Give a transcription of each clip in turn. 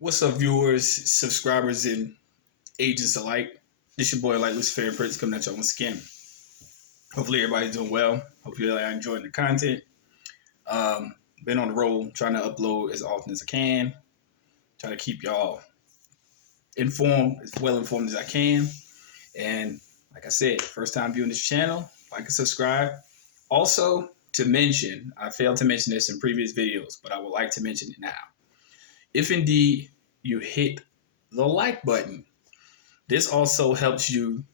What's up, viewers, subscribers, and agents alike? This your boy, Luciferian Prince, coming at y'all once again. Hopefully, everybody's doing well. Hopefully, you're enjoying the content. Been on the road, trying to upload as often as I can. Trying to keep y'all informed, as well informed as I can. And like I said, first time viewing this channel, like and subscribe. Also, to mention, I failed to mention this in previous videos, but I would like to mention it now. If indeed you hit the like button, this also helps you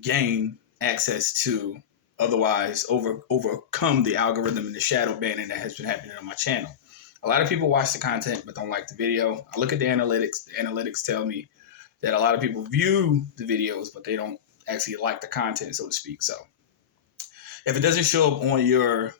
gain access to otherwise overcome the algorithm and the shadow banning that has been happening on my channel. A lot of people watch the content but don't like the video. I look at the analytics. The analytics tell me that a lot of people view the videos but they don't actually like the content, so to speak. So if it doesn't show up on your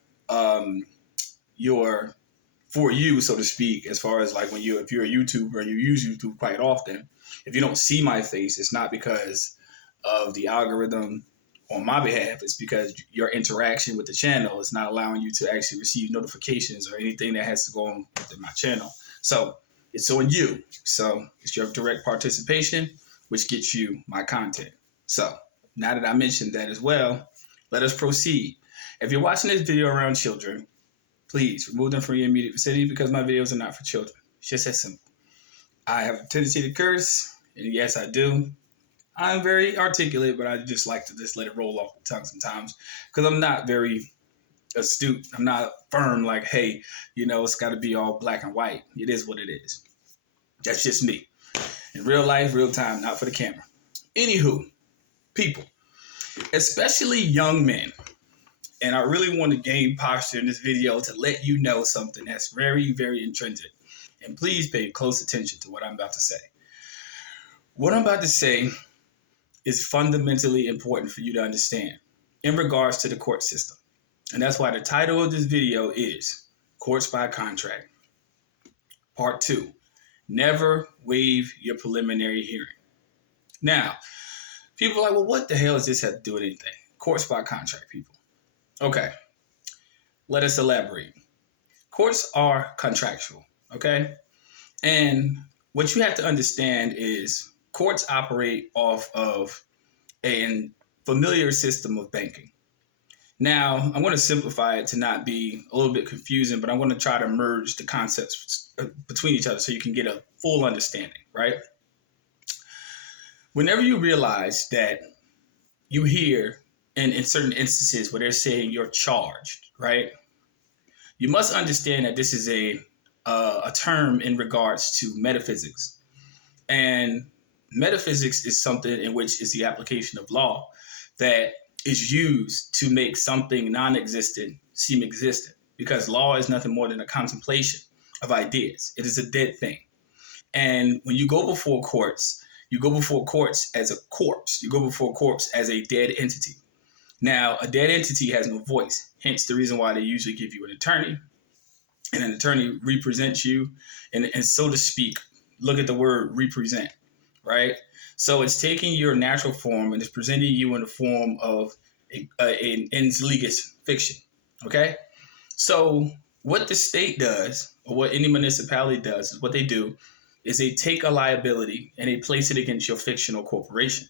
for you, so to speak, as far as like if you're a YouTuber and you use YouTube quite often, if you don't see my face, it's not because of the algorithm on my behalf. It's because your interaction with the channel is not allowing you to actually receive notifications or anything that has to go on within my channel. So it's on you. So it's your direct participation, which gets you my content. So now that I mentioned that as well, let us proceed. If you're watching this video around children, please remove them from your immediate vicinity because my videos are not for children. It's just that simple. I have a tendency to curse, and yes, I do. I'm very articulate, but I just like to just let it roll off the tongue sometimes because I'm not very astute. I'm not firm like, hey, it's got to be all black and white. It is what it is. That's just me. In real life, real time, not for the camera. Anywho, people, especially young men, and I really want to gain posture in this video to let you know something that's very, very intrinsic. And please pay close attention to what I'm about to say. What I'm about to say is fundamentally important for you to understand in regards to the court system. And that's why the title of this video is Courts by Contract. Part 2. Never waive your preliminary hearing. Now, people are like, well, what the hell does this have to do with anything? Courts by contract, people. Okay, let us elaborate. Courts are contractual, okay? And what you have to understand is courts operate off of a familiar system of banking. Now, I'm going to simplify it to not be a little bit confusing, but I'm going to try to merge the concepts between each other so you can get a full understanding, right? Whenever you realize that you hear in certain instances where they're saying you're charged, right? You must understand that this is a term in regards to metaphysics. And metaphysics is something in which is the application of law that is used to make something non-existent seem existent, because law is nothing more than a contemplation of ideas. It is a dead thing. And when you go before courts, you go before courts as a corpse. You go before courts as a dead entity. Now, a dead entity has no voice, hence the reason why they usually give you an attorney, and an attorney represents you, and so to speak, look at the word represent, right? So it's taking your natural form and it's presenting you in the form of an ens legis fiction, okay? So what the state does, or what any municipality does, is what they do is they take a liability and they place it against your fictional corporation.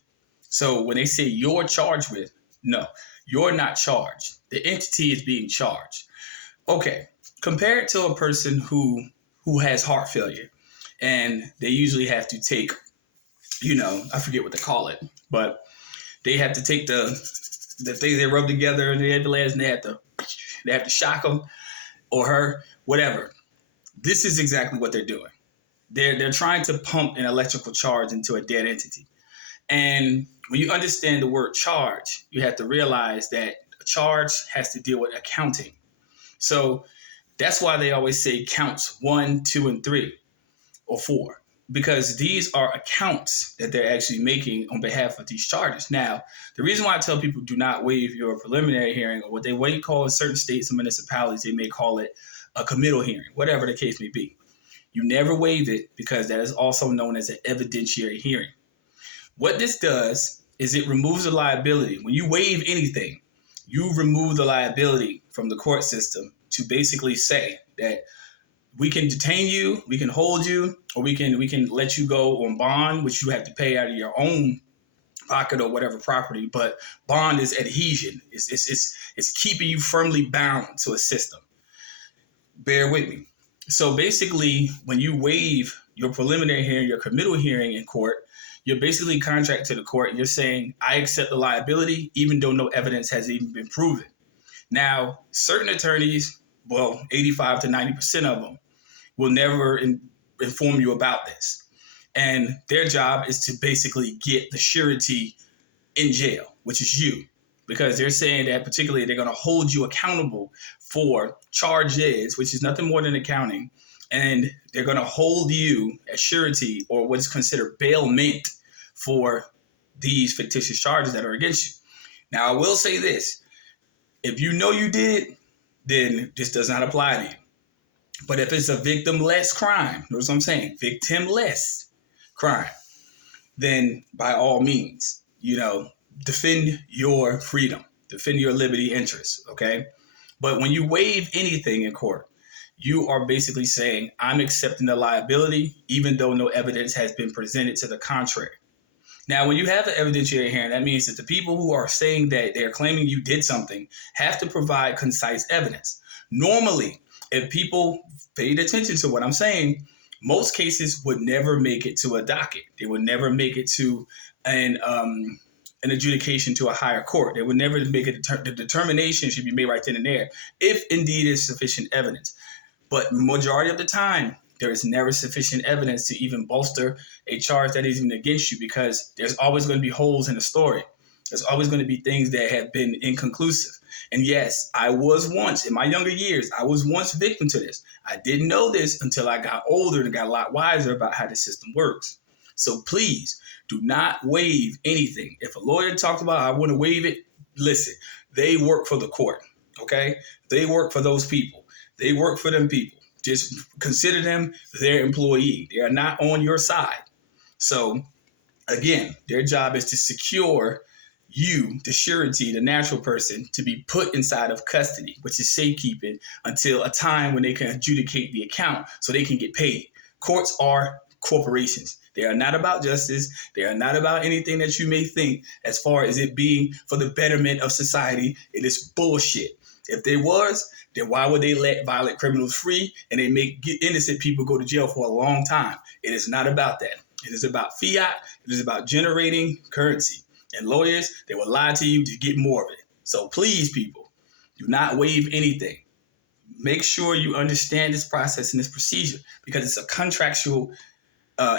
So when they say you're charged with, no, you're not charged. The entity is being charged. Okay, compare it to a person who has heart failure, and they usually have to take, I forget what they call it, but they have to take the things they rub together and they have the legs, and they have to shock them or her, whatever. This is exactly what they're doing. They're trying to pump an electrical charge into a dead entity. And when you understand the word charge, you have to realize that a charge has to deal with accounting. So that's why they always say counts 1, 2, and 3, or 4, because these are accounts that they're actually making on behalf of these charges. Now, the reason why I tell people do not waive your preliminary hearing, or what they may call in certain states and municipalities, they may call it a committal hearing, whatever the case may be. You never waive it because that is also known as an evidentiary hearing. What this does is it removes the liability. When you waive anything, you remove the liability from the court system to basically say that we can detain you, we can hold you, or we can let you go on bond, which you have to pay out of your own pocket or whatever property. But bond is adhesion. It's keeping you firmly bound to a system. Bear with me. So basically, when you waive your preliminary hearing, your committal hearing in court, you're basically contract to the court and you're saying, I accept the liability, even though no evidence has even been proven. Now, certain attorneys, well, 85 to 90% of them, will never inform you about this. And their job is to basically get the surety in jail, which is you, because they're saying that particularly they're going to hold you accountable for charges, which is nothing more than accounting, and they're going to hold you as surety or what's considered bailment for these fictitious charges that are against you. Now, I will say this. If you know you did, then this does not apply to you. But if it's a victimless crime, notice what I'm saying, victimless crime, then by all means, defend your freedom, defend your liberty interests, okay? But when you waive anything in court, you are basically saying, I'm accepting the liability, even though no evidence has been presented to the contrary. Now, when you have an evidentiary hearing, that means that the people who are saying that they're claiming you did something have to provide concise evidence. Normally, if people paid attention to what I'm saying, most cases would never make it to a docket. They would never make it to an adjudication to a higher court. They would never make it. The determination should be made right then and there, if indeed is sufficient evidence. But majority of the time, there is never sufficient evidence to even bolster a charge that is even against you, because there's always going to be holes in the story. There's always going to be things that have been inconclusive. And yes, I was once, in my younger years, I was once victim to this. I didn't know this until I got older and got a lot wiser about how the system works. So please do not waive anything. If a lawyer talks about, I want to waive it, listen, they work for the court, okay? They work for those people. They work for them people. Just consider them their employee. They are not on your side. So again, their job is to secure you, the surety, the natural person, to be put inside of custody, which is safekeeping, until a time when they can adjudicate the account so they can get paid. Courts are corporations. They are not about justice. They are not about anything that you may think as far as it being for the betterment of society. It is bullshit. If there was, then why would they let violent criminals free and they make innocent people go to jail for a long time? It is not about that. It is about fiat. It is about generating currency. And lawyers, they will lie to you to get more of it. So please, people, do not waive anything. Make sure you understand this process and this procedure, because it's a contractual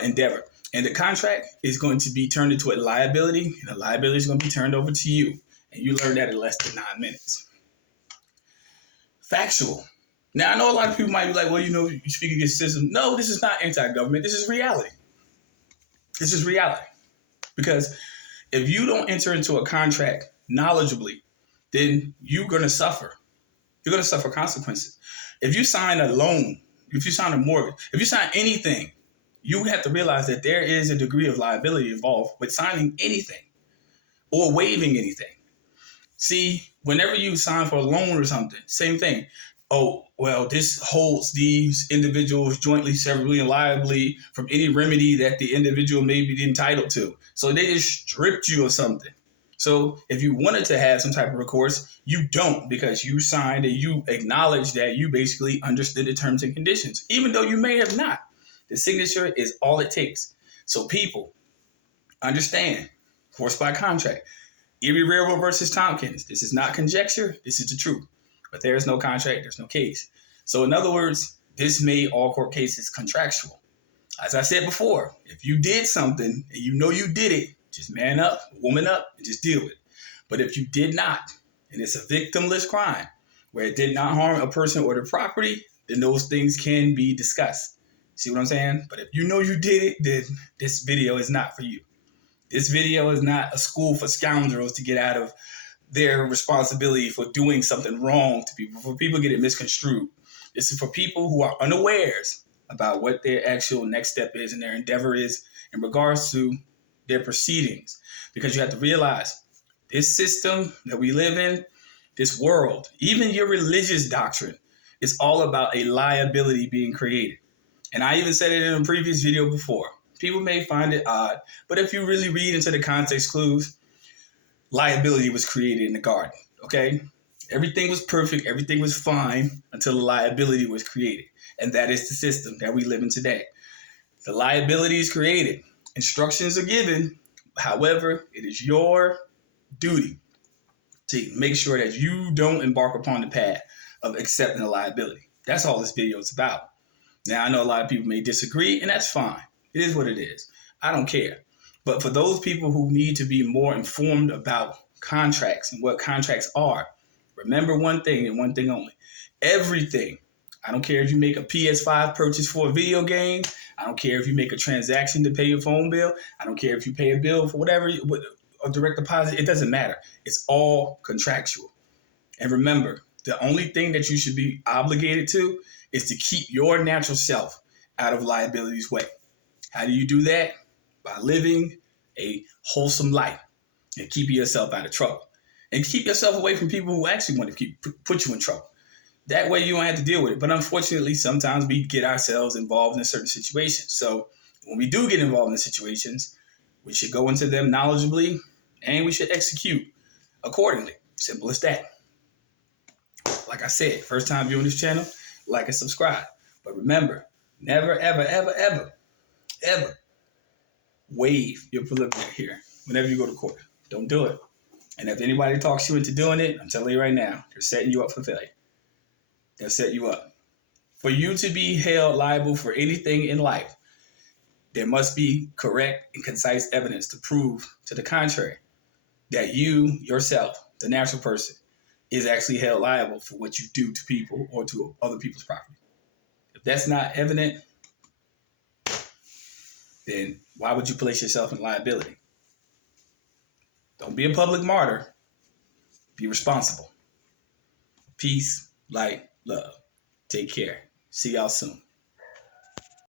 endeavor. And the contract is going to be turned into a liability, and the liability is going to be turned over to you. And you learn that in less than 9 minutes. Factual. Now, I know a lot of people might be like, well, you speak against system. No, this is not anti-government. This is reality. This is reality. Because if you don't enter into a contract knowledgeably, then you're going to suffer. You're going to suffer consequences. If you sign a loan, if you sign a mortgage, if you sign anything, you have to realize that there is a degree of liability involved with signing anything or waiving anything. See, whenever you sign for a loan or something, same thing. Oh, well, this holds these individuals jointly, severally, and liably from any remedy that the individual may be entitled to. So they just stripped you of something. So if you wanted to have some type of recourse, you don't, because you signed and you acknowledge that you basically understood the terms and conditions, even though you may have not. The signature is all it takes. So people, understand, force by contract. Erie Railroad versus Tompkins. This is not conjecture. This is the truth. But there is no contract. There's no case. So in other words, this made all court cases contractual. As I said before, if you did something and you know you did it, just man up, woman up, and just deal with it. But if you did not, and it's a victimless crime where it did not harm a person or the property, then those things can be discussed. See what I'm saying? But if you know you did it, then this video is not for you. This video is not a school for scoundrels to get out of their responsibility for doing something wrong to people, for people to get it misconstrued. This is for people who are unawares about what their actual next step is and their endeavor is in regards to their proceedings. Because you have to realize this system that we live in, this world, even your religious doctrine, It's all about a liability being created. And I even said it in a previous video before. People may find it odd, but if you really read into the context clues, liability was created in the garden, okay? Everything was perfect, everything was fine until the liability was created. And that is the system that we live in today. The liability is created, instructions are given. However, it is your duty to make sure that you don't embark upon the path of accepting the liability. That's all this video is about. Now, I know a lot of people may disagree, and that's fine. It is what it is. I don't care. But for those people who need to be more informed about contracts and what contracts are, remember one thing and one thing only. Everything, I don't care if you make a PS5 purchase for a video game. I don't care if you make a transaction to pay your phone bill. I don't care if you pay a bill for whatever, a direct deposit. It doesn't matter. It's all contractual. And remember, the only thing that you should be obligated to is to keep your natural self out of liability's way. How do you do that? By living a wholesome life and keeping yourself out of trouble. And keep yourself away from people who actually want to put you in trouble. That way you don't have to deal with it. But unfortunately, sometimes we get ourselves involved in certain situations. So when we do get involved in situations, we should go into them knowledgeably and we should execute accordingly. Simple as that. Like I said, first time viewing this channel, like and subscribe. But remember, never, ever, ever, ever, ever waive your preliminary hearing whenever you go to court. Don't do it. And if anybody talks you into doing it, I'm telling you right now, they're setting you up for failure. They'll set you up. For you to be held liable for anything in life, there must be correct and concise evidence to prove to the contrary that you, yourself, the natural person, is actually held liable for what you do to people or to other people's property. If that's not evident, then why would you place yourself in liability? Don't be a public martyr. Be responsible. Peace, light, love. Take care. See y'all soon.